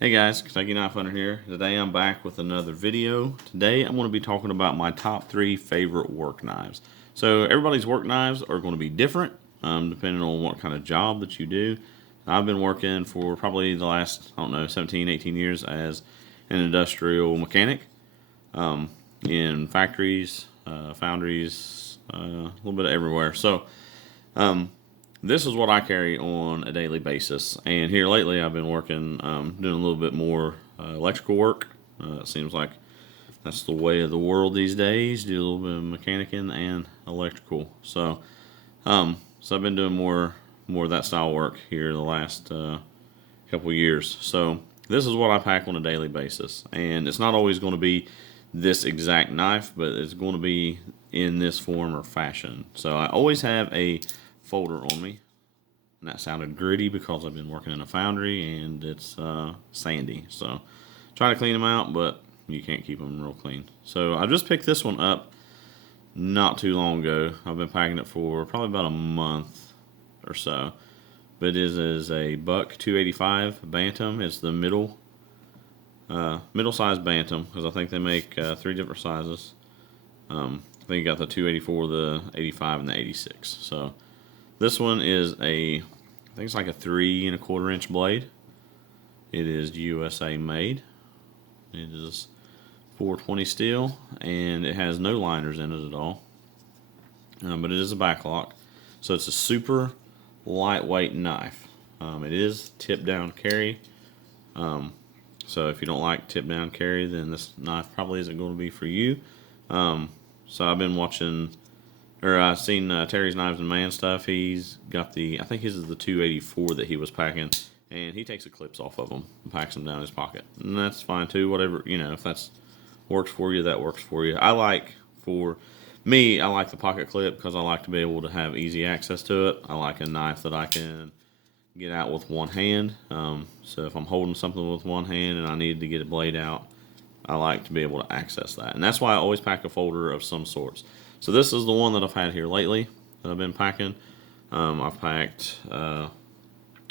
Hey guys, Kentucky Knife Hunter here. Today I'm back with another video. Today I'm going to be talking about my top 3 favorite work knives. So everybody's work knives are going to be different depending on what kind of job that you do. I've been working for probably the last, 17, 18 years as an industrial mechanic in factories, foundries, a little bit of everywhere. So um, this is what I carry on a daily basis. And here lately, I've been working, doing a little bit more electrical work. It seems like that's the way of the world these days. Do a little bit of mechanicing and electrical. So I've been doing more of that style work here the last couple years. So this is what I pack on a daily basis, and it's not always going to be this exact knife, but it's going to be in this form or fashion. So I always have a folder on me. And that sounded gritty because I've been working in a foundry and it's sandy. So try to clean them out, but you can't keep them real clean. So I just picked this one up not too long ago. I've been packing it for probably about a month or so. But it is a Buck 285 Bantam. It's the middle size Bantam because I think they make 3 different sizes. I think you got the 284, the 85, and the 86. So this one is I think it's like a 3 1/4 inch blade. It is USA made. It is 420 steel, and it has no liners in it at all. But it is a backlock, so it's a super lightweight knife. It is tip down carry. So if you don't like tip down carry, then this knife probably isn't going to be for you. So I've been watching, or I've seen Terry's Knives and Man stuff. He's got I think his is the 284 that he was packing, and he takes the clips off of them and packs them down his pocket. And that's fine too, whatever, if that's works for you, that works for you. For me, I like the pocket clip because I like to be able to have easy access to it. I like a knife that I can get out with one hand. So if I'm holding something with one hand and I need to get a blade out, I like to be able to access that. And that's why I always pack a folder of some sorts. So this is the one that I've had here lately that I've been packing. I've packed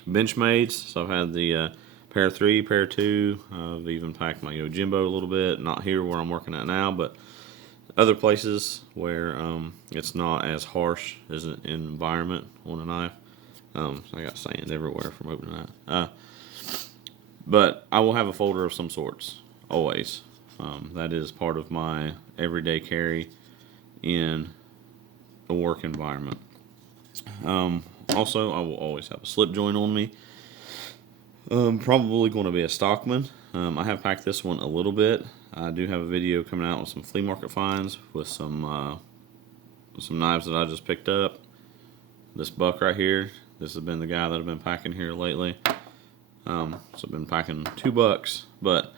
Benchmates. So I've had the pair 3, pair 2. I've even packed my Yojimbo a little bit. Not here where I'm working at now, but other places where it's not as harsh as an environment on a knife. I got sand everywhere from opening that. But I will have a folder of some sorts, always. That is part of my everyday carry in a work environment. Also, I will always have a slip joint on me. Probably going to be a Stockman. I have packed this one a little bit. I do have a video coming out with some flea market finds with some knives that I just picked up. This Buck right here. This has been the guy that I've been packing here lately. So I've been packing 2 bucks, but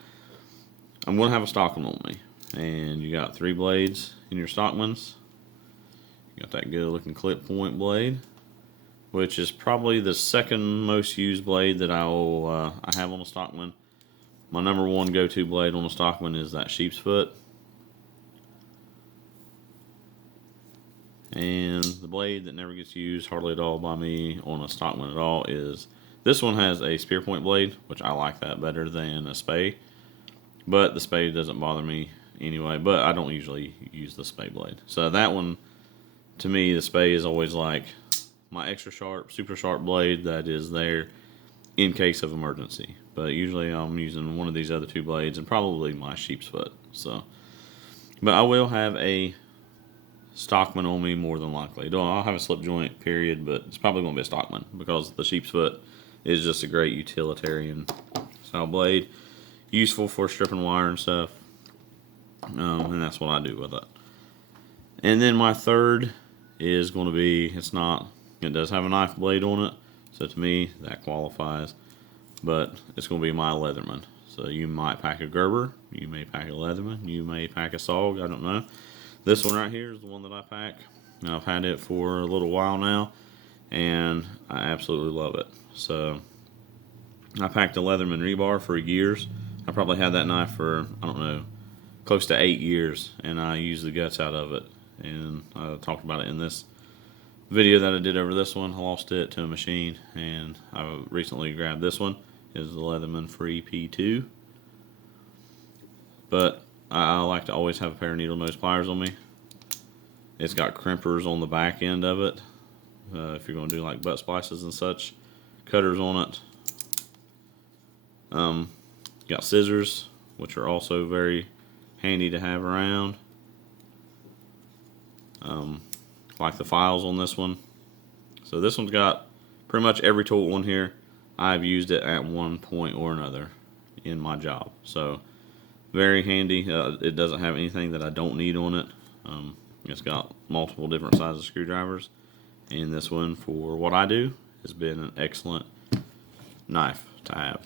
I'm going to have a Stockman on me. And you got 3 blades in your Stockmans. You got that good looking clip point blade, which is probably the second most used blade that I have on a Stockman. My number one go-to blade on a Stockman is that sheep's foot. And the blade that never gets used hardly at all by me on a Stockman at all is this one. Has a spear point blade, which I like that better than a spade. But the spade doesn't bother me anyway, but I don't usually use the spade blade. So that one, to me, the spade is always like my extra sharp, super sharp blade that is there in case of emergency. But usually I'm using one of these other 2 blades and probably my sheep's foot. But I will have a Stockman on me more than likely. I'll have a slip joint, period, but it's probably going to be a Stockman because the sheep's foot is just a great utilitarian style blade. Useful for stripping wire and stuff. And that's what I do with it. And then my third is going to be, it does have a knife blade on it. So to me, that qualifies. But it's going to be my Leatherman. So you might pack a Gerber. You may pack a Leatherman. You may pack a SOG. I don't know. This one right here is the one that I pack. Now, I've had it for a little while now, and I absolutely love it. So I packed a Leatherman rebar for years. I probably had that knife for, I don't know, close to 8 years, and I used the guts out of it. And I talked about it in this video that I did over this one. I lost it to a machine, and I recently grabbed this one, is the Leatherman Free P2. But I like to always have a pair of needle nose pliers on me. It's got crimpers on the back end of it. If you're going to do like butt splices and such, cutters on it. Got scissors, which are also very handy to have around. Like the files on this one. So this one's got pretty much every tool on here. I've used it at one point or another in my job. So very handy. It doesn't have anything that I don't need on it. It's got multiple different sizes of screwdrivers. And this one, for what I do, has been an excellent knife to have.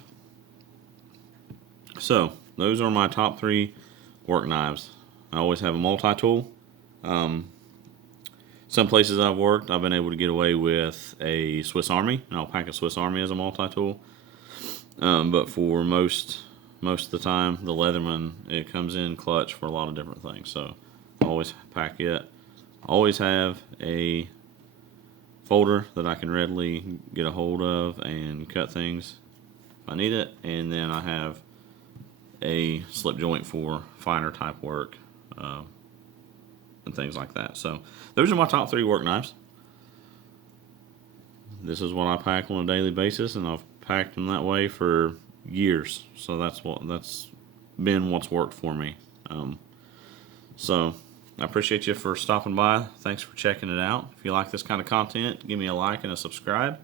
So those are my top 3 work knives. I always have a multi-tool. Some places I've worked, I've been able to get away with a Swiss Army, and I'll pack a Swiss Army as a multi-tool. But for most of the time, the Leatherman, it comes in clutch for a lot of different things. So I always pack it. Always have a folder that I can readily get a hold of and cut things if I need it. And then I have a slip joint for finer type work and things like that. So those are my top 3 work knives. This is what I pack on a daily basis, and I've packed them that way for years. So that's been what's worked for me. So I appreciate you for stopping by. Thanks for checking it out. If you like this kind of content, give me a like and a subscribe,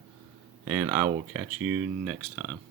and I will catch you next time.